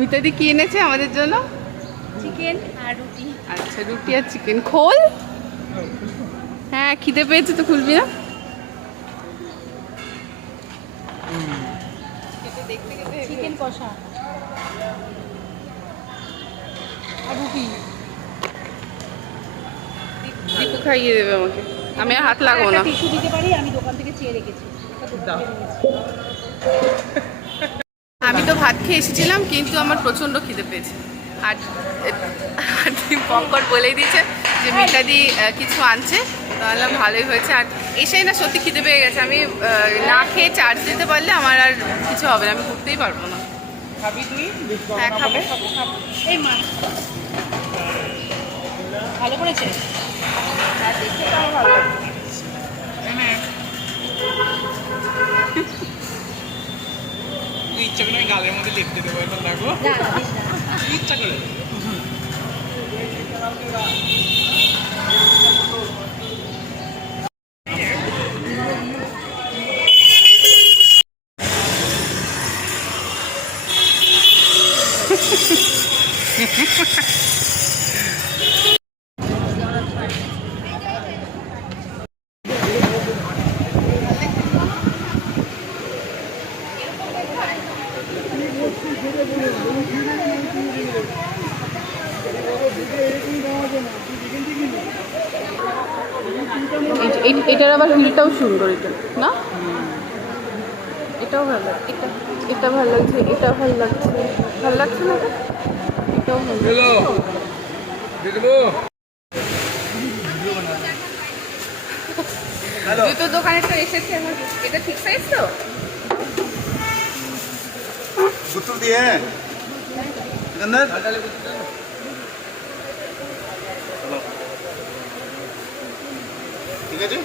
মিতাদি কি এনেছে আমাদের জন্য? চিকেন আর রুটি। আচ্ছা, রুটি আর চিকেন। খোল। হ্যাঁ, খিদে পেয়েছে তো, খুলবি না? চিকেন কষা আর রুটি। দীপু খাইয়ে দেবে আমাকে, আমি আর হাত লাগাবো না। টিস্যু দিতে পারি, আমি দোকান থেকে চেয়ে রেখেছি। আমি তো ভাত খেয়ে এসেছিলাম, কিন্তু আমার প্রচণ্ড খিদে পেয়েছে। আর পকর বলেই দিয়েছে যে মিতাদি কিছু আনছে, তাহলে ভালোই হয়েছে। আর এসেই না সত্যি খিদে পেয়ে গেছে। আমি না খেয়ে চার্জ দিতে পারলে আমার আর কিছু হবে না, আমি ঘুরতেই পারবো না। খাবি তুই? হ্যাঁ, খাবো খাবো খাবো। এই মা ভালো করেছে। হ্যাঁ, দেখতে তাও ভালো। তুই ইচ্ছা করে আমি গালের মধ্যে লিখতে দেবো, এখন দেখো ইচ্ছা করে। এটার আবার হিলটাও সুন্দর, এটা না? এটাও ভালো লাগছে, এটা ভালো লাগছে, এটাও ভালো লাগছে। ভালো লাগছে না? এটাও ভালো জুতো দোকানে তো এসেছে আমার। এটা ঠিক সাইজ তো? गुत्तुर दिए हैं सिकंदर। ठीक है जी,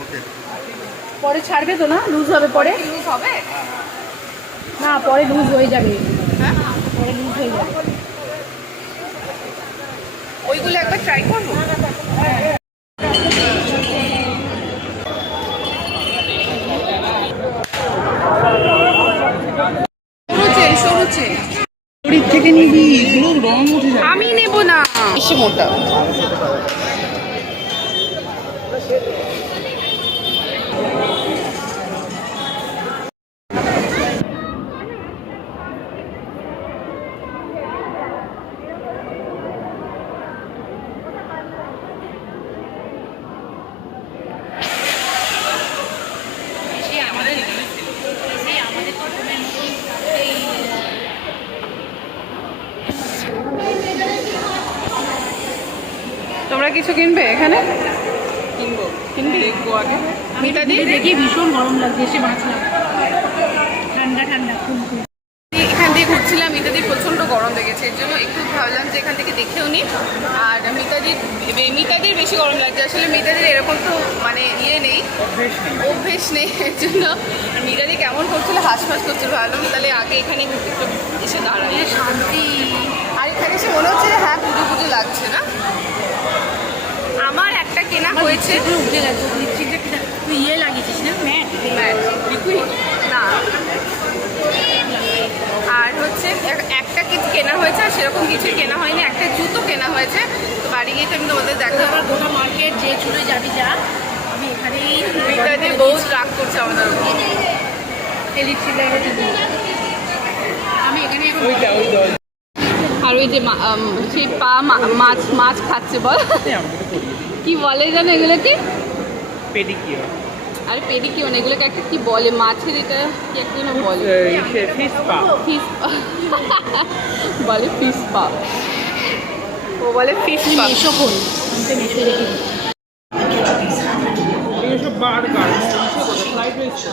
ओके। পরে ছাড়বে তো না? লুজ হবে পরে? ইউজ হবে? না, পরে লুজ হয়ে যাবে। হ্যাঁ, পরে লুজ হয়ে যাবে। ওইগুলো একবার ট্রাই করবো। সরু চেন। শরীর থেকে নিবি, এগুলো রং উঠে যাবে। আমি নেব না, বেশি মোটা। তোমরা কিছু কিনবে এখানে? কিনবো, কিনবি? দেখবো আগে। মিতাদি দেখি ভীষণ গরম লাগছে, এসে বাঁচলাম। ঠান্ডা ঠান্ডা খুব। এখান দিয়ে ঘুরছিলাম, মিতাদির প্রচণ্ড গরম লেগেছে, এর জন্য একটু ভাবলাম যে এখান থেকে দেখেও নি। আর মিতাদির বেশি গরম লাগছে। আসলে মিতাদির এরকম তো মানে ইয়ে নেই, অভ্যেস নেই, এর জন্য। আর মিতাদি কেমন করছিল, হাঁসফাঁস করছিল। ভাবলাম তাহলে আগে এখানে একটু এসে দাঁড়াই, শান্তি। আর এখানে এসে মনে হচ্ছে যে হ্যাঁ, পুজো পুজো লাগছে না। আমার একটা কেনা হয়েছে, উঠে গেছে লিপস্টিকটা। তুই ইয়ে লাগিয়েছিস না, ম্যাট? লিকুইড না। আর হচ্ছে একটা কিছু কেনা হয়েছে, আর সেরকম কিছুই কেনা হয়নি। একটা জুতো কেনা হয়েছে, তো বাড়ি গিয়ে তো আমি তোমাদের দেখাবো। গোটা মার্কেট যে চুলে যাবি যা, আমি এখানেই মিতাদি বহুত রাগ করছে আমাদের উপর। লিপস্টিক আমি এখানে এখন ওইটা ওই দল আর ওই যে সেই পা মাছ খাচ্ছে, বল আমাকে তো করিয়ে দিই। কি বলে জানো এগুলোকে? পেডিকিওর, আরে পেডিকিওর না, এগুলোকে একটা কি বলে, মাছের এটা কি একটা যেন বলে, ফিশ পা। ফিশ বলে, ফিশ পা। ও বলে ফিশ পা। মেশো করি, আমি মেশো রেখে দিই। এগুলো সব বার্গার, ফ্রাইড রাইস।